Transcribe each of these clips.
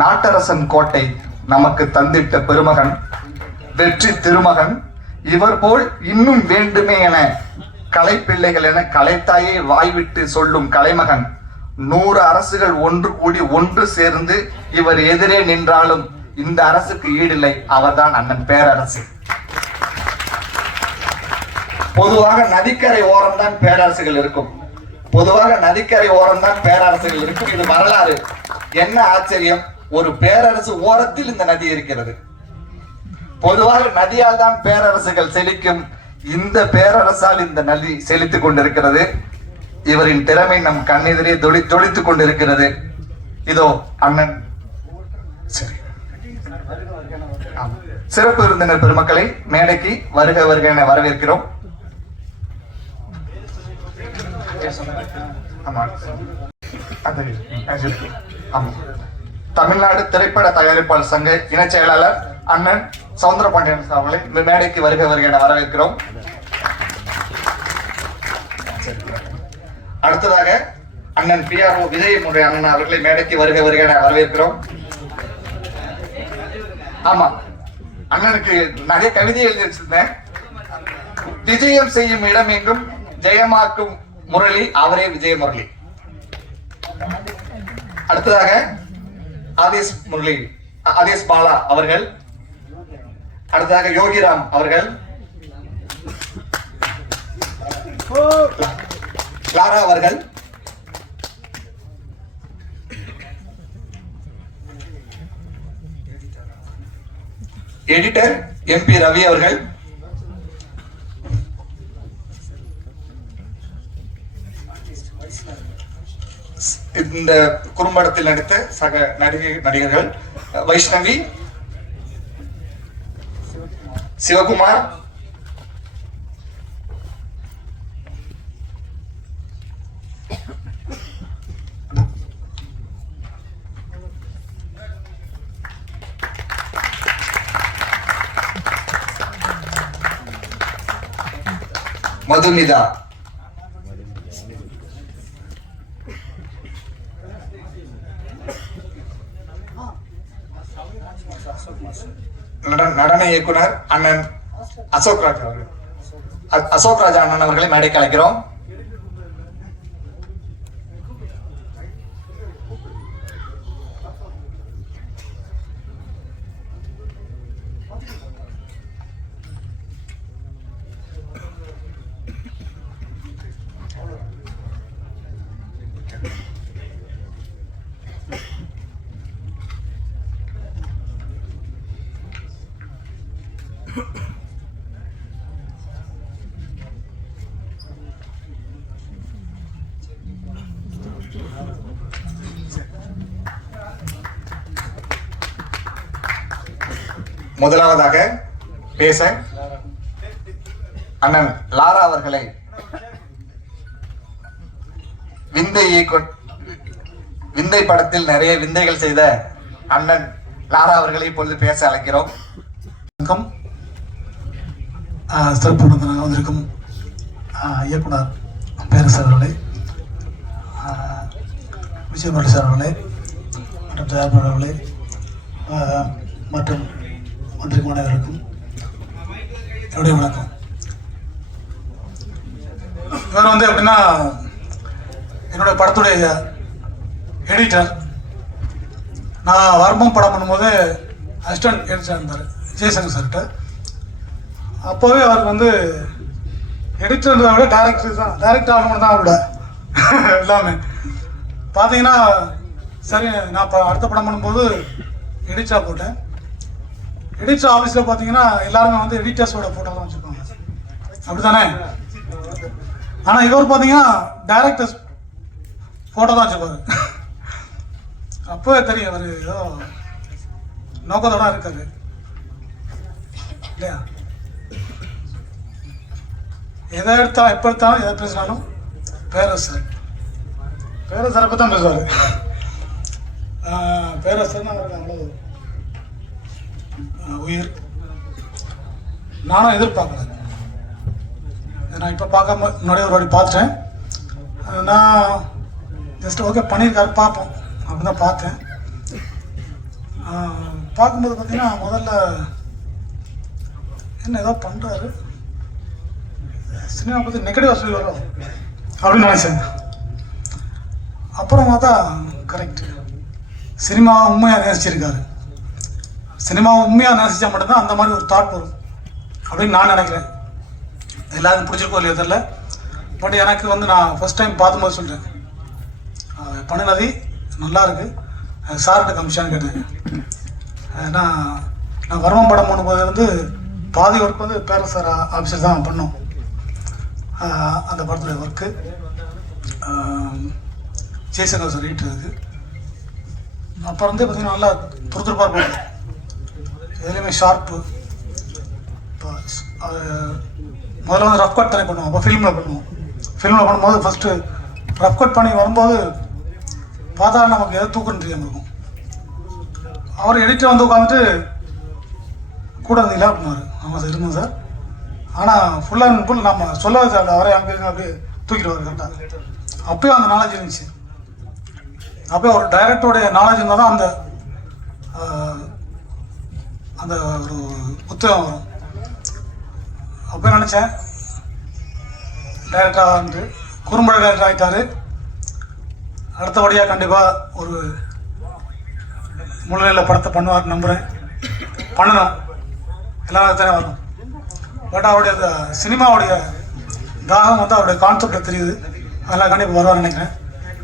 நாட்டரசன் கோட்டை நமக்கு தந்திட்ட பெருமகன் வெற்றி திருமகன் இவர் போல் இன்னும் வேண்டுமே என கலைப்பிள்ளைகள் என கலைத்தாயை வாய்விட்டு சொல்லும் கலைமகன். நூறு அரசுகள் ஒன்று கூடி ஒன்று சேர்ந்து இவர் எதிரே நின்றாலும் இந்த அரசுக்கு ஈடில்லை. அவர்தான் அண்ணன் பேரரசு. பொதுவாக நதிக்கரை ஓரம்தான் பேரரசுகள் இருக்கும். பொதுவாக நதிக்கரை ஓரம்தான் பேரரசுகள் இருக்கும். இது வரலாறு. என்ன ஆச்சரியம்? ஒரு பேரரசு ஓரத்தில் இந்த நதி இருக்கிறது. பொதுவாக நதியால் தான் பேரரசுகள் செழிக்கும். இந்த பேரரசால் இந்த நதி செழித்துக் கொண்டிருக்கிறது. இவரின் திறமை நம் கண்ணெதிரே தொழி தொழித்துக் கொண்டிருக்கிறது. இதோ அண்ணன். சரி. சிறப்பு விருந்தினர் பெருமக்களை மேடைக்கு வருக வருக என வரவேற்கிறோம். ஆமா. அது ஆமா. தமிழ்நாடு திரைப்பட தயாரிப்பாளர் சங்க இணைச் செயலாளர் அண்ணன் சவுந்தரபாண்டியன் அவர்களை இந்த மேடைக்கு வருக வருக என வரவேற்கிறோம். அடுத்ததாக அண்ணன் பி ஆர் ஓ விஜயமுறை அண்ணன் அவர்களை மேடைக்கு வருக வருக என வரவேற்கிறோம். ஆமா அண்ணனுக்கு நிறைய கவிதை எழுதி வச்சிருந்தேன் விஜயம் செய்யும் இடம் எங்கும் ஜெயமாக்கும் முரளி அவரே விஜய முரளி அடுத்ததாக ஆதேஷ் முரளி ஆதேஷ் பாலா அவர்கள் அடுத்ததாக யோகிராம் அவர்கள் லாரா அவர்கள் எடிட்டர் எம்பி ரவி அவர்கள் இந்த குறும்படத்தில் நடித்த சக நடிகை நடிகர்கள் வைஷ்ணவி சிவகுமார் மதுமிதா நட- நடன இயக்குனர் அண்ணன் அசோக் ராஜ் அவர்கள். அசோக் ராஜா அண்ணன் அவர்களை மேடைக்கு அழைக்கிறோம். முதலாவதாக பேச அண்ணன் லாரா அவர்களை விந்தை விந்தை படத்தில் நிறைய விந்தைகள் செய்த அண்ணன் லாரா அவர்களை இப்பொழுது பேச அழைக்கிறோம். சிறப்பு விருந்தினராக வந்திருக்கும் இயக்குனர் பேரரசு அவர்களே விஜய் முரளி சார் அவர்களே மற்றும் தயாரிப்பாளர் அவர்களே மற்றும் வந்திருக்கும் அனைவருக்கும் என்னுடைய வணக்கம். இவர் வந்து எப்படின்னா என்னுடைய படத்துடைய எடிட்டர் நான் வர்மம் படம் பண்ணும்போது அசிஸ்டன்ட் எடிட்டர் இருந்தார். ஜெய்சங்கர் சார்கிட்ட அப்போவே அவருக்கு வந்து எடிட்டர்ன்றதை விட டேரக்டர் தான். டேரக்டர் ஆகணும் தான் அவரோட எல்லாமே. பார்த்தீங்கன்னா சரி நான் இப்போ அடுத்த படம் பண்ணும்போது எடிச்சா போட்டேன். எடிச்சா ஆஃபீஸில் பார்த்தீங்கன்னா எல்லாருமே வந்து எடிட்டர்ஸோட ஃபோட்டோ தான் வச்சுருப்பாங்க. அப்படி தானே ஆனால் இவர் பார்த்தீங்கன்னா டேரக்டர்ஸ் ஃபோட்டோ தான் வச்சுருப்பாரு. அப்போவே தெரியும் அவர் ஏதோ நோக்கத்தோட இருக்காரு. இல்லையா? எதை எடுத்தாலும் எப்போ எடுத்தாலும் எதை பேசினாலும் பேரரசர். பேரரசரை பற்றி தான் பேசுவார். பேரரசர்னு அவருக்கு அவ்வளோ உயிர். நானும் எதிர்பார்க்கல நான் இப்போ பார்க்காம முன்னாடி ஒரு வாட்டி பார்த்துட்டேன். நான் ஜஸ்ட் ஓகே பண்ணியிருக்காரு பார்ப்போம். அப்படின்னு தான் பார்த்தேன் பார்க்கும்போது பார்த்தீங்கன்னா முதல்ல என்ன ஏதோ பண்ணுறாரு சினிமா பற்றி நெகட்டிவாக சொல்லி வரும் அப்படின்னு நினச்சேன். அப்புறம் பார்த்தா கரெக்ட் சினிமா உண்மையாக நேசிச்சிருக்காரு. சினிமா உண்மையாக நேசித்தா மட்டும்தான் அந்த மாதிரி ஒரு தாட் வரும். அப்படின்னு நான் நினைக்கிறேன். எல்லாருக்கும் பிடிச்சிருக்கோ இல்லையோ தெரியல. பட் எனக்கு வந்து நான் ஃபர்ஸ்ட் டைம் பார்த்தும்போது சொல்கிறேன் பண்ணினதி நல்லா இருக்குது சார்கிட்ட கமிஷன் கேட்டேன். ஏன்னா நான் வர்மம் படம் பண்ணும்போது வந்து பாதி ஒர்க் வந்து பேரல் சார் ஆஃபீஸர் தான் பண்ணோம். அந்த படத்துடைய ஒர்க்கு ஜெய்சங்கர் சார் ரீட் இருக்கு அப்புறம் வந்து பார்த்தீங்கன்னா நல்லா துருதுருப்பாக இருப்பாங்க எதுலேயுமே ஷார்ப்பு இப்போ முதல்ல வந்து ரஃப் கட் தானே பண்ணுவோம். அப்போ ஃபிலிமில் பண்ணுவோம். ஃபிலிமில் பண்ணும்போது ஃபஸ்ட்டு ரஃப் கட் பண்ணி வரும்போது பார்த்தா நமக்கு எதாவது தூக்கம் தெரியாமல் இருக்கும். அவர் எடிட்டர் வந்து உட்காந்துட்டு கூட இருந்தீங்களா அப்படின்னாரு. ஆமாம் சார் இருந்தோம் சார். ஆனால் ஃபுல் அண்ட் ஃபுல் நம்ம சொல்லவே வச்சு அவரே அங்கே அப்படியே தூக்கிடுவார் கரெக்டாக அப்பயும் அந்த நாலேஜ் இருந்துச்சு. அப்போ ஒரு டைரக்டருடைய நாலேஜ் இருந்தால் தான் அந்த அந்த ஒரு புத்தகம் வரும். அப்போ நினச்சேன். டைரக்டராக வந்து குறும்பட டைரக்டர் ஆகிட்டாரு அடுத்தபடியாக கண்டிப்பாக ஒரு முழுநிலை படத்தை பண்ணுவார் நம்புகிறேன் பண்ணணும் எல்லா இடத்துலையும் வரணும். பட் அவருடைய அந்த சினிமாவுடைய தாகம் வந்து அவருடைய கான்செப்டில் தெரியுது. அதெல்லாம் கண்டிப்பாக வருவார் நினைக்கிறேன்.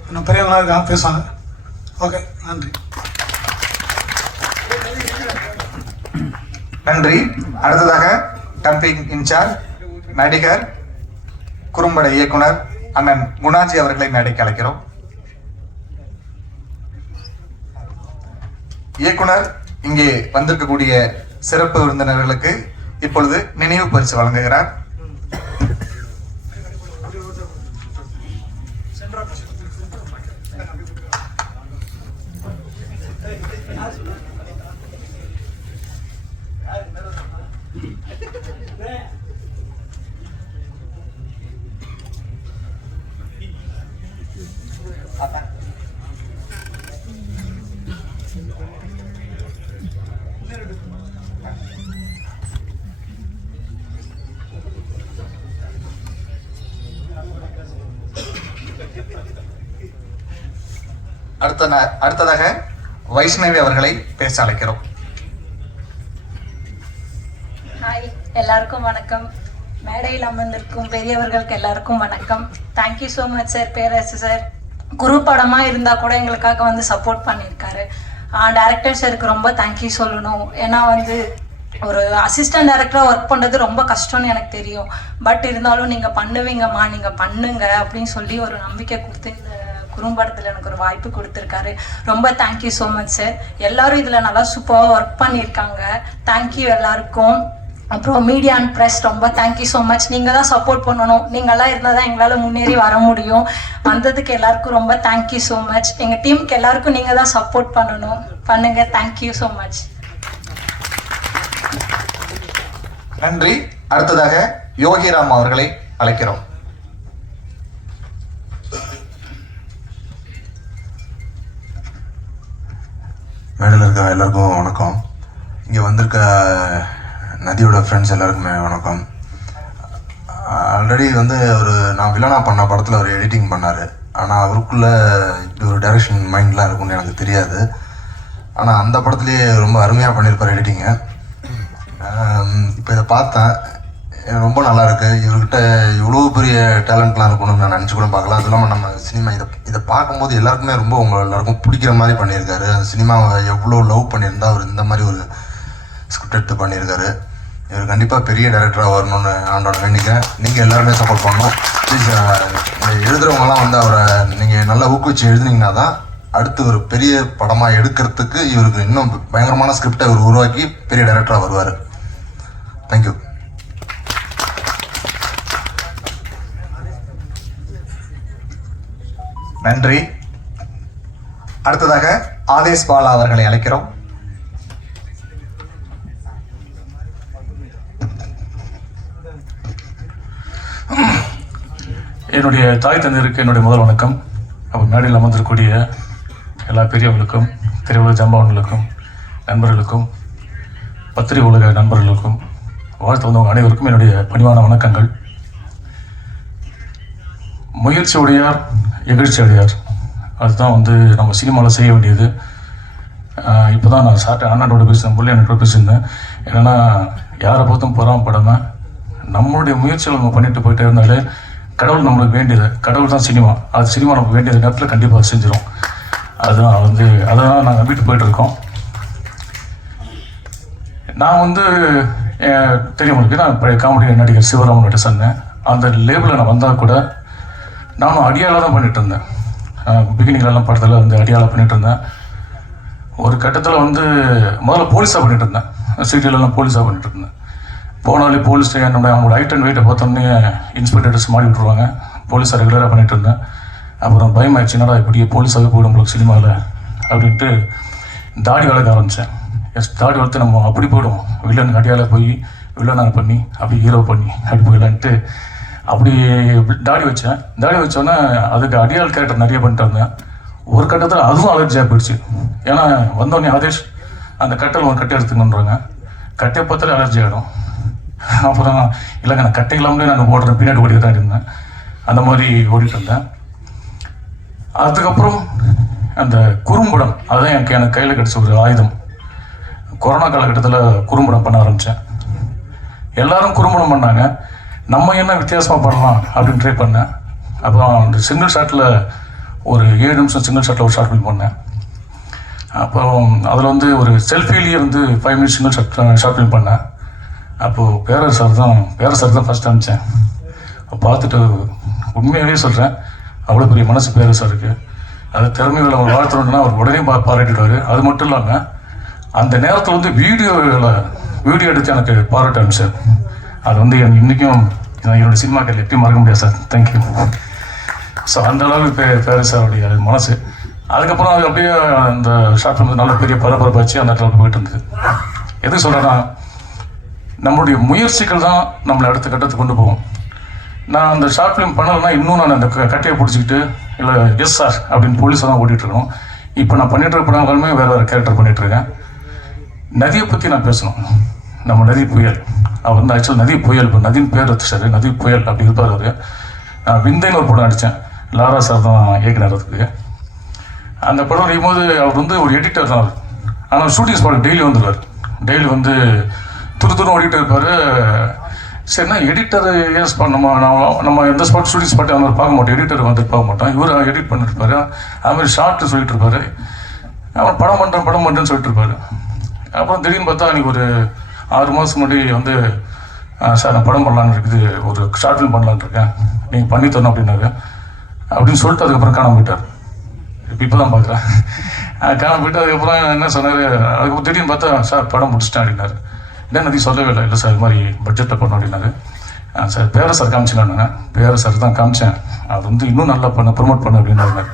இன்னும் பெரியவங்களாக இருக்காங்க பேசுவாங்க. ஓகே நன்றி. நன்றி. அடுத்ததாக டம்பிங் இன்சார்ஜ் நடிகர் குறும்பட இயக்குனர் அண்ணன் குணாஜி அவர்களை மேடைக்கு அழைக்கிறோம். இயக்குனர் இங்கே வந்திருக்கக்கூடிய சிறப்பு விருந்தினர்களுக்கு இப்பொழுது நினைவு பரிசு வழங்குகிறார். அடுத்த அடுத்ததாக வைஷ்ணவி அவர்களை பேச அழைக்கிறோம். ஹாய் எல்லாருக்கும் வணக்கம். மேடையில் அமர்ந்திருக்கும் பெரியவர்களுக்கு எல்லாருக்கும் வணக்கம். Thank you so much sir Perarasu sir குரு படமாக இருந்தால் கூட எங்களுக்காக வந்து சப்போர்ட் பண்ணியிருக்காரு. டேரக்டர் சாருக்கு ரொம்ப தேங்க்யூ சொல்லணும். ஏன்னா வந்து ஒரு அசிஸ்டன்ட் டேரக்டராக ஒர்க் பண்ணுறது ரொம்ப கஷ்டம்னு எனக்கு தெரியும். பட் இருந்தாலும் நீங்கள் பண்ணுவீங்கம்மா நீங்கள் பண்ணுங்க அப்படின்னு சொல்லி ஒரு நம்பிக்கை கொடுத்து இந்த குறும்படத்தில் எனக்கு ஒரு வாய்ப்பு கொடுத்துருக்காரு. ரொம்ப தேங்க்யூ ஸோ மச் சார் எல்லாரும் இதில் நல்லா சூப்பராக ஒர்க் பண்ணியிருக்காங்க. தேங்க்யூ எல்லாருக்கும். அப்புறம் மீடியா அண்ட் ப்ரெஸ் ரொம்ப தேங்க்யூ ஸோ மச் நீங்கள் தான் சப்போர்ட் பண்ணணும். நீங்களாம் இருந்தால் தான் எங்களால் முன்னேறி வர முடியும். வந்ததுக்கு எல்லாருக்கும் ரொம்ப தேங்க்யூ ஸோ மச் எங்கள் டீமுக்கு எல்லாருக்கும் நீங்கள் தான் சப்போர்ட் பண்ணணும். பண்ணுங்க. தேங்க்யூ ஸோ மச் நன்றி. அடுத்ததாக யோகிராம் அவர்களை அழைக்கிறோம். மேடையில் இருக்க எல்லாருக்கும் வணக்கம். இங்கே வந்திருக்க நதியோட ஃப்ரெண்ட்ஸ் எல்லாருக்குமே வணக்கம். ஆல்ரெடி வந்து ஒரு நான் வில்லனா பண்ண படத்தில் அவர் எடிட்டிங் பண்ணார். ஆனால் அவருக்குள்ளே இப்படி ஒரு டைரக்ஷன் மைண்ட்லாம் இருக்கும்னு எனக்கு தெரியாது. ஆனால் அந்த படத்துலேயே ரொம்ப அருமையாக பண்ணியிருப்பார் எடிட்டிங்கை இப்போ இதை பார்த்தேன். ரொம்ப நல்லா இருக்கு இவர்கிட்ட இவ்வளோ பெரிய டேலண்ட்லாம் இருக்கணும்னு நான் நினச்சி கூட பார்க்கலாம் அது இல்லாமல் நம்ம சினிமா இதை இதை பார்க்கும்போது எல்லாருக்குமே ரொம்ப உங்கள் எல்லாருக்கும் பிடிக்கிற மாதிரி பண்ணியிருக்காரு. அந்த சினிமாவை எவ்வளோ லவ் பண்ணியிருந்தா அவர் இந்த மாதிரி ஒரு ஸ்கிரிப்ட் எடுத்து பண்ணியிருக்காரு. இவர் கண்டிப்பாக பெரிய டேரக்டராக வரணும்னு ஆண்டோட வேண்டிக்கிறேன். நீங்கள் எல்லாருமே சப்போர்ட் பண்ணணும். ப்ளீஸ் எழுதுறவங்கலாம் வந்து அவரை நீங்கள் நல்லா ஊக்குவிச்சு எழுதுனீங்கன்னா தான் அடுத்து ஒரு பெரிய படமாக எடுக்கிறதுக்கு இவருக்கு இன்னும் பயங்கரமான ஸ்கிரிப்டை இவர் உருவாக்கி பெரிய டைரக்டராக வருவார். தேங்க்யூ நன்றி. அடுத்ததாக ஆதேஷ் பாலா அவர்களை அழைக்கிறோம். என்னுடைய தாய் தந்தையருக்கு என்னுடைய முதல் வணக்கம். அவர் மேடையில் அமர்ந்திருக்கக்கூடிய எல்லா பெரியவர்களுக்கும் திரையுலக ஜம்பவன்களுக்கும் நண்பர்களுக்கும் பத்திரிகை உலக நண்பர்களுக்கும் வாழ்த்து வந்தவங்க அனைவருக்கும் என்னுடைய பணிவான வணக்கங்கள். முயற்சி உடையார் எகிழ்ச்சி அடையார். அதுதான் வந்து நம்ம சினிமாவில் செய்ய வேண்டியது. இப்போ தான் நான் சாட்டை அண்ணனோட பேசினேன் பிள்ளை அண்ணனோட பேசியிருந்தேன். என்னென்னா யாரை பார்த்தும் பொறாமப்படாமல் நம்மளுடைய முயற்சிகள் நம்ம பண்ணிட்டு போயிட்டே இருந்தாலே கடவுள் நம்மளுக்கு வேண்டியது. கடவுள் தான் சினிமா. அது சினிமா நமக்கு வேண்டியது நேரத்தில் கண்டிப்பாக செஞ்சிடும் அதுதான் வந்து அதை தான் நாங்கள் நம்பிட்டு போயிட்டுருக்கோம். நான் வந்து தெரியும் உங்களுக்கு நான் பழைய காமெடி நடிகர் சிவராமன்கிட்ட சொன்னேன். அந்த லேபிளில் நான் வந்தால் கூட நானும் அடியாளாக தான் பண்ணிகிட்டு இருந்தேன். பிகினிங்லலாம் படத்தில் வந்து அடியாளாக பண்ணிகிட்டு இருந்தேன். ஒரு கட்டத்தில் வந்து முதல்ல போலீஸாக பண்ணிகிட்டு இருந்தேன். சீரியலெல்லாம் போலீஸாக பண்ணிகிட்டு இருந்தேன். போனாலே போலீஸ் என்னோட அவங்களோட ஹைட் அண்ட் வெயிட்டை பார்த்தோன்னே இன்ஸ்பெக்டர்ஸ் மாடி விட்ருவாங்க போலீஸாக ரெகுலராக பண்ணிகிட்டு இருந்தேன். அப்புறம் பயமாயிடுச்சு என்னடா இப்படியே போலீஸாகவே போயிடும் உங்களுக்கு சினிமாவில் அப்படின்ட்டு தாடி வளர்க்க ஆரம்பித்தேன் எஸ் தாடி வளர்த்து நம்ம அப்படி போயிடும் வில்லன் அடியால போய் வில்லனாக பண்ணி அப்படி ஹீரோ பண்ணி அப்படி போயிடலான்ட்டு அப்படி தாடி வச்சேன். தாடி வச்சோன்னே அதுக்கு அடியால் கேரக்டர் நிறைய பண்ணிட்டு இருந்தேன் ஒரு கட்டத்தில் அதுவும் அலர்ஜியாக போயிடுச்சு. ஏன்னா வந்தோடனே ஆதேஷ் அந்த கட்டையில் ஒரு கட்டை எடுத்துக்கணுன்றாங்க கட்டையை பார்த்தாலே அலர்ஜி ஆகிடும் அப்புறம் இல்லைங்க நான் கட்டை இல்லாமலே நான் ஓடுறேன். பின்னாடி ஓடிட்டு தான் இருந்தேன். அந்த மாதிரி ஓடிட்டு இருந்தேன். அதுக்கப்புறம் அந்த குறும்படம் அதுதான் எனக்கு எனக்கு கையில் கிடச்ச ஒரு ஆயுதம். கொரோனா காலகட்டத்தில் குறும்படம் பண்ண ஆரம்பித்தேன் எல்லாரும் குறும்படம் பண்ணாங்க. நம்ம என்ன வித்தியாசமாக பண்ணலாம் அப்படின்னு ட்ரை பண்ணேன். அப்புறம் அந்த சிங்கிள் ஷாட்டில் ஒரு ஏழு நிமிஷம் சிங்கிள் ஷாட்டில் ஒரு ஷார்ட் ஃபிலிம் பண்ணேன். அப்புறம் அதில் வந்து ஒரு செல்ஃபிலேயே வந்து five minutes single short short film பண்ணேன். அப்போது பேரர் சார் தான் பேரர் சார் தான் ஃபஸ்ட் அனுப்பிச்சேன். பார்த்துட்டு உண்மையாகவே சொல்கிறேன் அவ்வளோ பெரிய மனசு பேரர் சாருக்கு அது திறமைகளை அவர் வாழ்த்தணும்னா அவர் உடனே பா பாராட்டிடுவார். அது மட்டும் இல்லாமல் அந்த நேரத்தில் வந்து வீடியோவில் வீடியோ எடுத்து எனக்கு பாராட்ட அனுப்பிச்சார் அது வந்து எனக்கு இன்றைக்கும் நான் என்னோட சினிமா எப்பயும் மறக்க முடியாது சார். தேங்க்யூ ஸோ அந்த அளவுக்கு பே பேரஸ் அவருடைய மனசு. அதுக்கப்புறம் அது அப்படியே அந்த ஷார்ட் ஃபிலிம் நல்ல பெரிய பரபரப்பாச்சு அந்த இடத்துல போயிட்டு இருந்தது. எது சொல்கிறேன்னா நம்மளுடைய முயற்சிகள் தான் நம்மளை அடுத்த கட்டத்துக்கு கொண்டு போகும். நான் அந்த ஷார்ட் ஃபிலிம் பண்ணலைன்னா இன்னும் நான் அந்த க- கட்டையை பிடிச்சிக்கிட்டு இல்லை எஸ் சார் அப்படின்னு போலீஸை தான் ஓட்டிகிட்டு இருக்கணும். இப்போ நான் பண்ணிகிட்டு இருக்க படங்களுமே வேறு வேறு கேரக்டர் பண்ணிகிட்ருக்கேன் இருக்கேன். நதியை பற்றி நான் பேசணும். நம்ம நதி புயல். அவர் வந்து ஆக்சுவல் நதி புயல் இப்போ நதியின் பேர் வச்சுட்டாரு நதி புயல் அப்படி இருப்பார் அவர். நான் விந்தைன்னு ஒரு படம் அடித்தேன் லாரா சார் தான் இயக்குனர் அதுக்கு. அந்த படம் அடிக்கும்போது போது அவர் வந்து ஒரு எடிட்டர் தான் அவர். ஆனால் ஷூட்டிங் ஸ்பாட் டெய்லி வந்துடுவார் டெய்லி வந்து துரு துரு ஓடிட்டு இருப்பார். சரிண்ணா எடிட்டர் ஏன் ஸ்பாட் நம்ம நம்ம- எந்த ஸ்பாட் ஷூட்டிங் ஸ்பாட் அந்த பார்க்க மாட்டோம். எடிட்டர் வந்துட்டு பார்க்க மாட்டோம். இவர் எடிட் பண்ணிருப்பாரு. அது மாதிரி ஷார்ட்டு சொல்லிட்டு இருப்பாரு. அவன் படம் பண்ணுறேன் படம் பண்ணுறேன்னு சொல்லிட்டு இருப்பாரு. அப்புறம் திடீர்னு பார்த்தா அன்றைக்கி ஒரு ஆறு மாதம் முன்னாடி வந்து சார் நான் படம் பண்ணலான்னு இருக்குது. ஒரு ஷார்ட் ஃபிலிம் பண்ணலான்னு இருக்கேன். நீங்கள் பண்ணி தரணும் அப்படின்னாரு. அப்படின்னு சொல்லிட்டு அதுக்கப்புறம் காணாமல் போயிட்டார். இப்போ தான் பார்க்குறேன் காணாமல் போயிட்டு அதுக்கப்புறம் என்ன சொன்னார்? அதுக்கப்புறம் திடீர்னு பார்த்தா சார் படம் முடிச்சிட்டேன் அப்படின்னாரு. என்ன நதி சொல்லவே இல்லை. இல்லை சார் இது மாதிரி பட்ஜெட்டில் பண்ணோம் அப்படின்னாரு. சார் பேர சார் காமிச்சினாங்க பேர சார் தான் காமிச்சேன். அது வந்து இன்னும் நல்லா பண்ண ப்ரொமோட் பண்ண அப்படின்னாரு.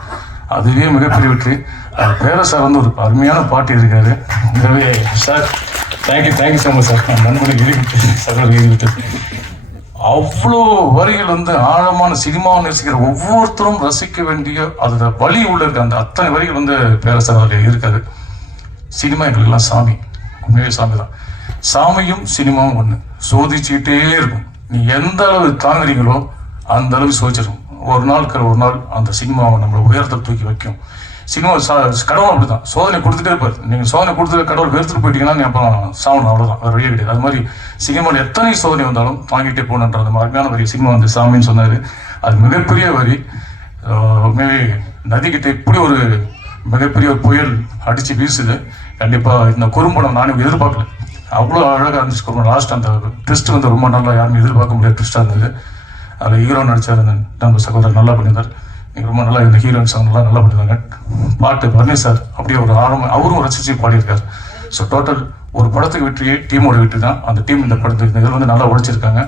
அதுவே மிகப்பெரிய வெற்றி. அது பேர சார் வந்து ஒரு அருமையான பாட்டு இருக்காரு உண்மையாவே sir thank you thank you so much sir நான் நண்பனுக்கு எழுதி விட்டு. அவ்வளோ வரிகள் வந்து ஆழமான சினிமாவை நேசிக்கிற ஒவ்வொருத்தரும் ரசிக்க வேண்டிய அதில் வழி உள்ள இருக்க அந்த அத்தனை வரிகள் வந்து பேரரசர் அதில் இருக்காது. சினிமா எங்களுக்கெல்லாம் சாமி. உண்மையே சாமி தான். சாமியும் சினிமாவும் ஒன்று சோதிச்சுக்கிட்டே இருக்கும். நீ எந்த அளவு தாங்குறீங்களோ அந்த அளவு சோதிச்சிடும் ஒரு நாளுக்கு ஒரு நாள் அந்த சினிமாவை நம்மளை உயரத்தை தூக்கி வைக்கும். சினிமா சா கடவுள் அப்படிதான் சோதனை கொடுத்துட்டே இருப்பார். நீங்கள் சோதனை கொடுத்துட்டு கடவுள் வெறுத்துட்டு போயிட்டீங்கன்னா நீ அப்புறம் சாவணும் அவ்வளோதான் வேறு வழியே கிடையாது. அது மாதிரி சினிமாவில் எத்தனை சோதனை வந்தாலும் தாங்கிட்டே போகணுன்ற அந்த அருமையான வரி சினிமா வந்து சாமின்னு சொன்னார். அது மிகப்பெரிய வரி. ஆஹ் நதிக்கிட்ட இப்படி ஒரு மிகப்பெரிய ஒரு புயல் அடித்து வீசுது. கண்டிப்பாக இந்த குறும்படம் நானும் எதிர்பார்க்கல. அவ்வளோ அழகாக இருந்துச்சு குறும்படம். லாஸ்ட் அந்த ட்விஸ்ட் வந்து ரொம்ப நல்லா யாருமே எதிர்பார்க்க முடியாத ட்விஸ்ட்டாக இருந்தது. அதில் ஹீரோ நடித்தார் நம்ம சகோதரர் நல்லா பண்ணியிருந்தார். நீங்கள் ரொம்ப நல்லா இந்த ஹீரோயின் சாங்லாம் நல்லா பண்ணியிருந்தாங்க பாட்டு பர்னி சார் அப்படியே ஒரு ஆர்வம் அவரும் ரசித்து பாடியிருக்காரு. ஸோ டோட்டல் ஒரு படத்துக்கு வெற்றியே டீமோட வெற்றி தான். அந்த டீம் இந்த படத்துக்கு இந்த இதில் வந்து நல்லா உழைச்சிருக்காங்க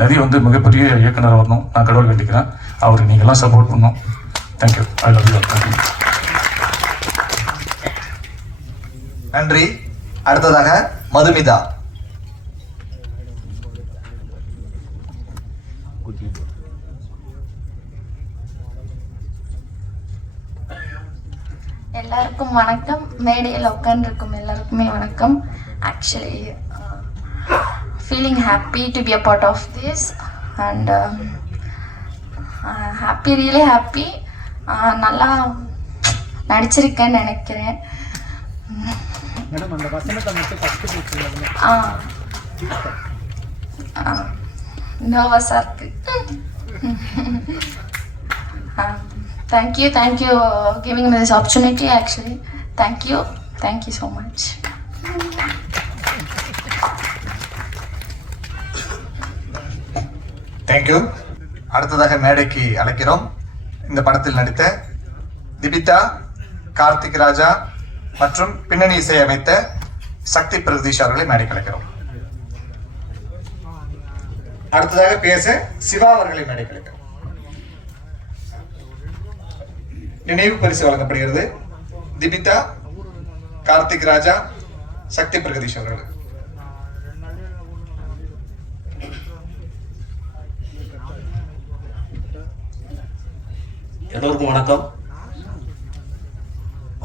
நதி வந்து மிகப்பெரிய இயக்குனர் வரணும். நான் கடவுள் வேண்டிக்கிறேன். அவருக்கு நீங்கள் எல்லாம் சப்போர்ட் பண்ணணும் thank you I love you thank you நன்றி. அடுத்ததாக மதுமிதா. எல்லாருக்கும் வணக்கம். மேடையில் உட்காந்துருக்கும் எல்லாருக்குமே வணக்கம். Actually feeling happy to be a part of this and happy really happy நல்லா நடிச்சிருக்கேன்னு நினைக்கிறேன். ஆ. நர்வஸாக இருக்கு thank you thank you giving me this opportunity actually. Thank you thank you so much thank you அடுத்ததாக மேடைக்கு அழைக்கிறோம். இந்த படத்தில் நடித்த திபிதா கார்த்திக் ராஜா மற்றும் பின்னணி இசையமைத்த சக்தி பிரகதீஷ் அவர்களை மேடைக்கு அழைக்கிறோம். அடுத்ததாக பேச சிவா அவர்களை மேடைக்கு அழைக்கிறோம். நினைவு பரிசு வழங்கப்படுகிறது. திபிதா கார்த்திக் ராஜா சக்தி பிரகதீஷ் அவர்கள். எல்லோருக்கும் வணக்கம்.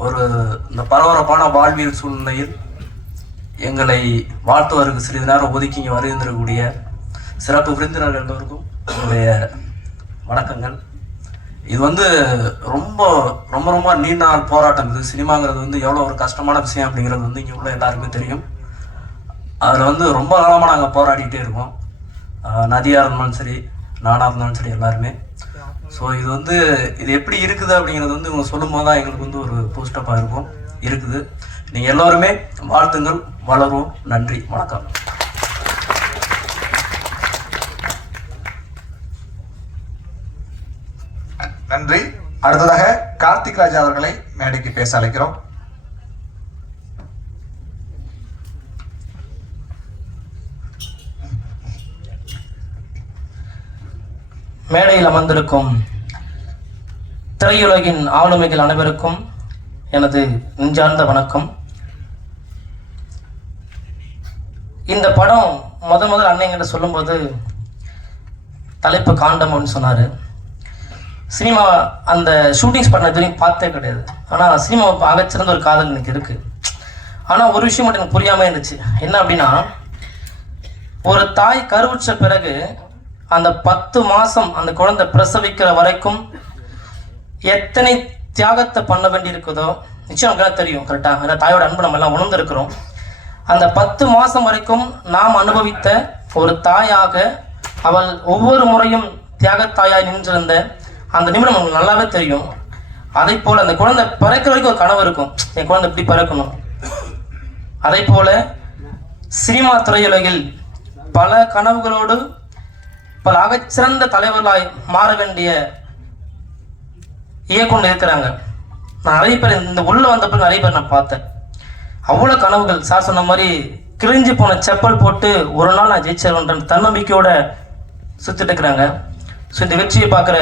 ஒரு இந்த பரபரப்பான வாழ்வியல் சூழ்நிலையில் எங்களை வாழ்த்துவதற்கு சிறிது நேரம் ஒதுக்கி இங்கே வருகின்றக்கூடிய சிறப்பு விருந்தினர் எல்லோருக்கும் என்னுடைய வணக்கங்கள். இது வந்து ரொம்ப ரொம்ப ரொம்ப நீண்ட நாள் போராட்டம். இது சினிமாங்கிறது வந்து எவ்வளோ ஒரு கஷ்டமான விஷயம் அப்படிங்கிறது வந்து இங்கே உள்ள எல்லாருக்குமே தெரியும். அதில் வந்து ரொம்ப காலமாக நாங்கள் போராடிக்கிட்டே இருக்கோம். நதியாக இருந்தாலும் சரி நானாக இருந்தாலும் சரி எல்லாருமே. ஸோ இது வந்து இது எப்படி இருக்குது அப்படிங்கிறது வந்து இவங்க சொல்லும் போது தான் எங்களுக்கு வந்து ஒரு பூஸ்டப்பாக இருக்கும். இருக்குது. நீங்கள் எல்லோருமே வாழ்த்துங்கள் வளரும் நன்றி வணக்கம். நன்றி. அடுத்ததாக கார்த்திக் ராஜா அவர்களை மேடைக்கு பேச அழைக்கிறோம். மேடையில் அமர்ந்திருக்கும் திரையுலகின் ஆளுமைகள் அனைவருக்கும் எனது நெஞ்சார்ந்த வணக்கம். இந்த படம் முத முதல் அன்னைங்கிட்ட சொல்லும்போது தலைப்பு காண்டம்னு சொன்னார். சினிமா அந்த ஷூட்டிங்ஸ் பண்ண வரைக்கும் பார்த்தே கிடையாது. ஆனால் சினிமாவை ஆகச்சிறந்த ஒரு காதல் எனக்கு இருக்குது ஆனால் ஒரு விஷயம் மட்டும் எனக்கு புரியாமல் இருந்துச்சு. என்ன அப்படின்னா ஒரு தாய் கருவுற்ற பிறகு அந்த பத்து மாதம் அந்த குழந்தை பிரசவிக்கிற வரைக்கும் எத்தனை தியாகத்தை பண்ண வேண்டியிருக்குதோ நிச்சயம் நமக்கு தெரியும் கரெக்டாக ஏன்னா தாயோட அன்பு நம்ம எல்லாம் உணர்ந்திருக்கிறோம். அந்த பத்து மாதம் வரைக்கும் நாம் அனுபவித்த ஒரு தாயாக அவள் ஒவ்வொரு முறையும் தியாகத்தாயாய் நின்றிருந்த அந்த நிமிடம் நமக்கு நல்லாவே தெரியும். அதை போல் அந்த குழந்தை பிறக்கிற வரைக்கும் ஒரு கனவு இருக்கும். என் குழந்தை இப்படி பிறக்கணும். அதை போல சினிமா திரையுலகில் பல கனவுகளோடு பல அகச்சிறந்த தலைவர்களாய் மாற வேண்டிய இயக்குனர் இருக்கிறாங்க. நான் நிறைய பேர் இந்த உள்ள வந்தப்ப நிறைய பேர் நான் பார்த்தேன். அவ்வளோ கனவுகள். சார் சொன்ன மாதிரி கிழிஞ்சு போன செப்பல் போட்டு ஒரு நாள் நான் ஜெயிச்சிருவேன்ற தன்னம்பிக்கையோட சுத்திட்டு இருக்கிறாங்க. ஸோ இந்த வெற்றியை பார்க்குற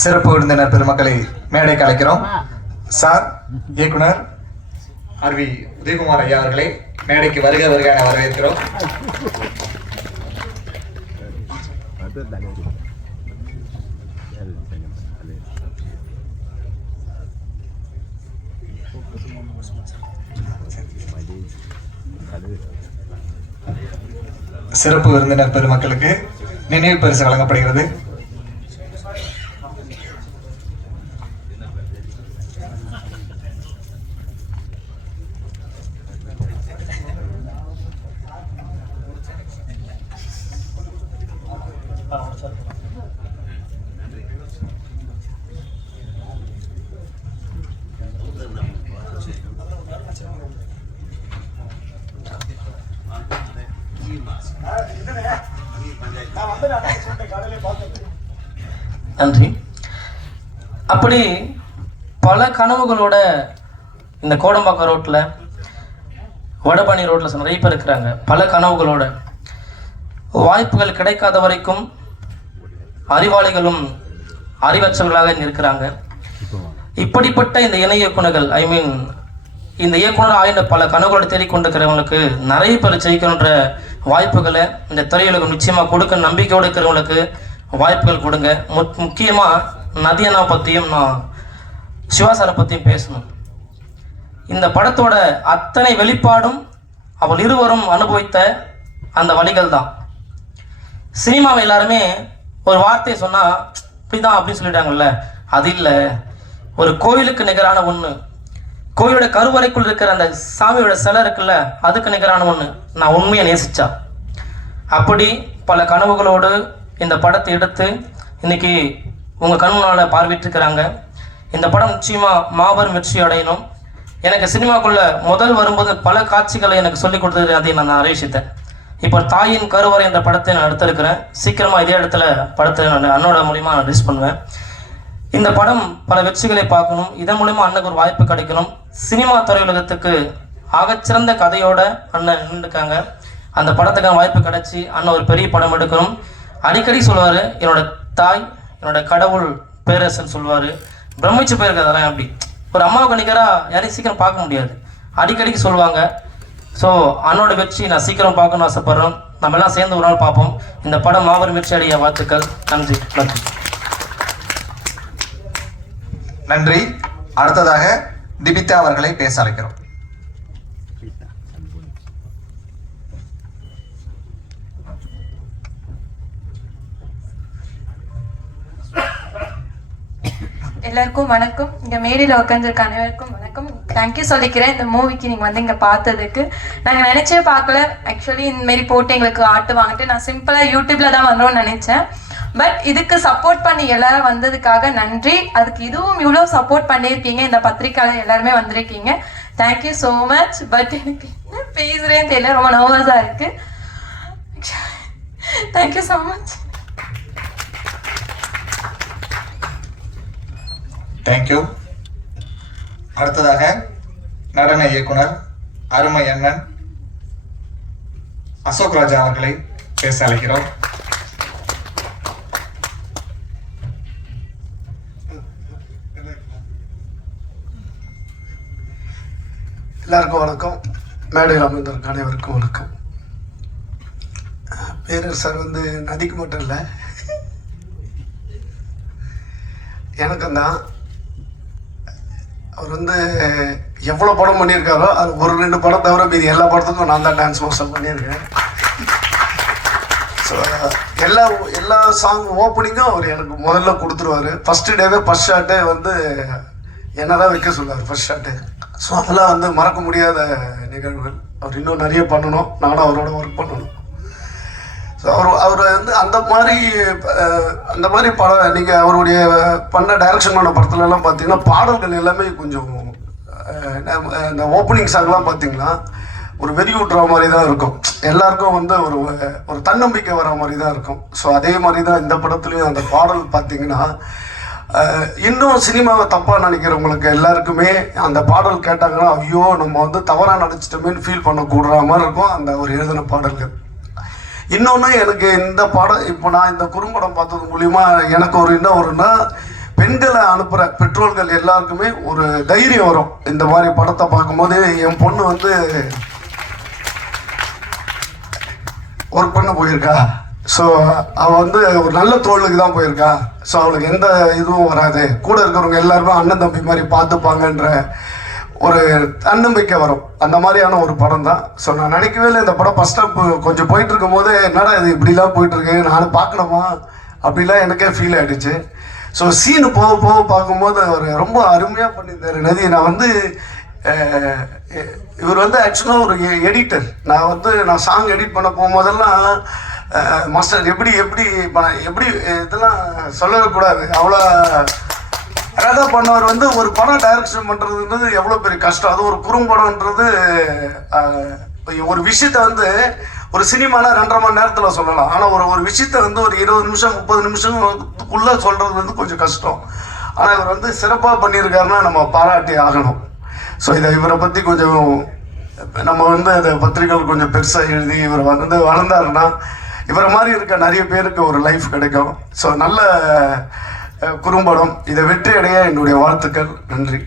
சிறப்பு விருந்தினர் பெருமக்களை மேடைக்கு அழைக்கிறோம். சார் இயக்குனர் ஆர்வி உதயகுமார் ஐயா அவர்களை மேடைக்கு வருக வருக என வரவேற்கிறோம். சிறப்பு விருந்தினர் பெருமக்களுக்கு நினைவு பரிசு வழங்கப்படுகிறது. நன்றி. அப்படி பல கனவுகளோட இந்த கோடம்பாக்கம் ரோட்டில் வடபழனி ரோட்டில் நிறைய பேர் இருக்கிறாங்க. பல கனவுகளோட. வாய்ப்புகள் கிடைக்காத வரைக்கும் அறிவாளிகளும் அறிவற்றவர்களாக இங்க இருக்கிறாங்க. இப்படிப்பட்ட இந்த இணை இயக்குநர்கள் ஐ மீன் இந்த இயக்குனர் ஆயின பல கனவுகளை தேடிக்கொண்டிருக்கிறவங்களுக்கு நிறைய பேர் ஜெயிக்கணுன்ற வாய்ப்புகளை இந்த திரையுலகம் நிச்சயமாக கொடுக்க நம்பிக்கையோடு இருக்கிறவங்களுக்கு வாய்ப்புகள் கொடுங்க. முக்- முக்கியமாக நதியனா பற்றியும் நான் சிவாசாரை பற்றியும் பேசணும். இந்த படத்தோட அத்தனை வெளிப்பாடும் அவள் இருவரும் அனுபவித்த அந்த வழிகள் தான். சினிமாவை எல்லாருமே ஒரு வார்த்தையை சொன்னால் இப்படிதான் அப்படின்னு சொல்லிட்டாங்கல்ல. அது இல்லை. ஒரு கோயிலுக்கு நிகரான ஒன்று கோயிலோட கருவறைக்குள் இருக்கிற அந்த சாமியோட சிலை இருக்குல்ல அதுக்கு நிகரான ஒன்று நான் உண்மையை நேசிச்சா. அப்படி பல கனவுகளோடு இந்த படத்தை எடுத்து இன்னைக்கு உங்கள் கண் பார்வையிட்டிருக்கிறாங்க. இந்த படம் நிச்சயமாக மாபெரும் வெற்றி அடையணும். எனக்கு சினிமாக்குள்ள முதல் வரும்போது பல காட்சிகளை எனக்கு சொல்லிக் கொடுத்தது அதை நான் அறிவிச்சிட்டேன். இப்போ தாயின் கருவறை என்ற படத்தை நான் எடுத்திருக்கிறேன். சீக்கிரமாக இதே இடத்துல படத்தை நான் அண்ணோட மூலிமா நான் ரிலீஸ் பண்ணுவேன். இந்த படம் பல வெற்றிகளை பார்க்கணும். இதன் மூலிமா அண்ணனுக்கு ஒரு வாய்ப்பு கிடைக்கணும். சினிமா திரையுலகத்துக்கு ஆகச்சிறந்த கதையோட அண்ணன் நின்றுருக்காங்க அந்த படத்துக்கான வாய்ப்பு கிடைச்சி அண்ணன் ஒரு பெரிய படம் எடுக்கணும். அடிக்கடி சொல்லுவார் என்னோட தாய் என்னோட கடவுள் பேரரசன் சொல்லுவார் பிரமிச்சு போயிருக்காது அதெல்லாம் அப்படி ஒரு அம்மாவுக்கு நிகராக யாரையும் சீக்கிரம் பார்க்க முடியாது. அடிக்கடிக்கு சொல்லுவாங்க. ஸோ அண்ணோட வெற்றி நான் சீக்கிரம் பார்க்கணும்னு ஆசைப்பட்றோம். நம்ம எல்லாம் சேர்ந்து ஒரு நாள் பார்ப்போம். இந்த படம் மாபெரும் வெற்றி அடைய வாழ்த்துக்கள். நன்றி. நன்றி. நன்றி. அடுத்ததாக திபிதா அவர்களை பேச அழைக்கிறோம். எல்லாருக்கும் வணக்கம். இங்க மேடையில் உட்காந்துருக்க அனைவருக்கும் வணக்கம். தேங்க்யூ சொல்லிக்கிறேன். இந்த மூவிக்கு நீங்க வந்து இங்க பார்த்ததுக்கு. நாங்கள் நினைச்சே பார்க்கல. ஆக்சுவலி இந்தமாரி போட்டு எங்களுக்கு ஆட்டு வாங்கிட்டு நான் சிம்பிளா யூடியூப்ல தான் வந்தோம்னு நினைச்சேன். பட் இதுக்கு சப்போர்ட் பண்ணி எல்லாரும் வந்ததுக்காக நன்றி. அதுக்கு இதுவும் இவ்வளோ சப்போர்ட் பண்ணியிருக்கீங்க. இந்த பத்திரிக்கையாளர் எல்லாருமே வந்திருக்கீங்க. தேங்க்யூ ஸோ மச் பட் எனக்கு என்ன பேசுறேன்னு தெரியல. ரொம்ப நர்வஸாக இருக்கு. தேங்க்யூ ஸோ மச் தேங்க்யூ அடுத்ததாக நடன இயக்குனர் அருமை அண்ணன் அசோக் ராஜா அவர்களை பேச அழைக்கிறோம். எல்லாருக்கும் வணக்கம். மேடையில் அமர்ந்திருக்க அனைவருக்கும் வணக்கம். பேரரசர் வந்து நதிக்கு மட்டும் இல்லை. எனக்கு தான் அவர் வந்து எவ்வளோ படம் பண்ணியிருக்காரோ அது ஒரு ரெண்டு படம் தவிர மீதி எல்லா படத்துக்கும் நான் தான் டான்ஸ் மாஸ்டர் பண்ணியிருக்கேன். ஸோ எல்லா எல்லா சாங் ஓப்பனிங்கும் அவர் எனக்கு முதல்ல கொடுத்துருவாரு. ஃபஸ்ட்டு டேவே ஃபஸ்ட் ஷாட்டே வந்து என்ன தான் வைக்க சொல்லுவார் ஃபஸ்ட் ஷாட்டு ஸோ அதெல்லாம் வந்து மறக்க முடியாத நிகழ்வுகள். அவர் இன்னும் நிறைய பண்ணணும். நானும் அவரோட ஒர்க் பண்ணணும். ஸோ அவர் அவர் வந்து அந்த மாதிரி அந்த மாதிரி படம் நீங்கள் அவருடைய பண்ண டைரக்ஷன் பண்ண படத்துலலாம் பார்த்தீங்கன்னா பாடல்கள் எல்லாமே கொஞ்சம் இந்த ஓப்பனிங் சாங்லாம் பார்த்தீங்கன்னா ஒரு வெறி விட்டுற மாதிரி தான் இருக்கும். எல்லாருக்கும் வந்து ஒரு ஒரு தன்னம்பிக்கை வர மாதிரி தான் இருக்கும். ஸோ அதே மாதிரி தான் இந்த படத்துலையும் அந்த பாடல் பார்த்தீங்கன்னா இன்னும் சினிமாவை தப்பாக நினைக்கிறவங்களுக்கு எல்லாருக்குமே அந்த பாடல் கேட்டாங்கன்னா ஐயோ நம்ம வந்து தவறாக நினச்சிட்டோமேன்னு ஃபீல் பண்ணக்கூடுற மாதிரி இருக்கும் அந்த ஒரு எழுதின பாடல்கள். இன்னொன்று எனக்கு இந்த படம் இப்போ நான் இந்த குறும்படம் பார்த்தது மூலிமா எனக்கு ஒரு என்ன வரும்னா பெண்களை அனுப்புகிற பெற்றோர்கள் எல்லாருக்குமே ஒரு தைரியம் வரும். இந்த மாதிரி படத்தை பார்க்கும்போது என் பொண்ணு வந்து ஒர்க் பண்ண போயிருக்கா. ஸோ அவள் வந்து ஒரு நல்ல தோளுக்கு தான் போயிருக்கா. ஸோ அவளுக்கு எந்த இதுவும் வராது. கூட இருக்கிறவங்க எல்லாருமே அண்ணன் தம்பி மாதிரி பார்த்துப்பாங்கன்ற ஒரு தன்னம்பிக்கை வரும். அந்த மாதிரியான ஒரு படம் தான். ஸோ நான் நினைக்கவே இல்லை இந்த படம் ஃபஸ்ட் ஸ்டாப் கொஞ்சம் போயிட்டு இருக்கும்போது என்னடா இது இப்படிலாம் போயிட்டு இருக்கு நானும் பார்க்கணுமா? அப்படிலாம் எனக்கே ஃபீல் ஆயிடுச்சு. ஸோ சீனு போக போக பார்க்கும்போது அவர் ரொம்ப அருமையாக பண்ணியிருந்தார். நதி நான் வந்து இவர் வந்து ஆக்சுவலாக ஒரு எடிட்டர் நான் வந்து நான் சாங் எடிட் பண்ண போகும்போதெல்லாம் மாஸ்டர் எப்படி எப்படி ப- எப்படி இதெல்லாம் சொல்லவே கூடாது. அவ்வளோ அழகாக பண்ணவர் வந்து ஒரு படம் டைரக்ஷன் பண்ணுறதுன்றது எவ்வளோ பெரிய கஷ்டம். அது ஒரு குறும்படம்ன்றது ஒரு விஷயத்த வந்து ஒரு சினிமானா ரெண்டரை மணி நேரத்தில் சொல்லலாம். ஆனால் ஒரு ஒரு விஷயத்த வந்து ஒரு இருபது நிமிஷம் முப்பது நிமிஷத்துக்குள்ளே சொல்கிறது வந்து கொஞ்சம் கஷ்டம். ஆனால் இவர் வந்து சிறப்பாக பண்ணியிருக்காருன்னா நம்ம பாராட்டி ஆகணும். ஸோ இதை இவரை பற்றி கொஞ்சம் நம்ம வந்து அதை பத்திரிகைகள் கொஞ்சம் பெருசாக எழுதி இவர் வந்து வளர்ந்தாருன்னா இவரை மாதிரி இருக்க நிறைய பேருக்கு ஒரு லைஃப் கிடைக்கும். ஸோ நல்ல குறும்படம். இதை வெற்றி அடைய என்னுடைய வாழ்த்துக்கள். நன்றி.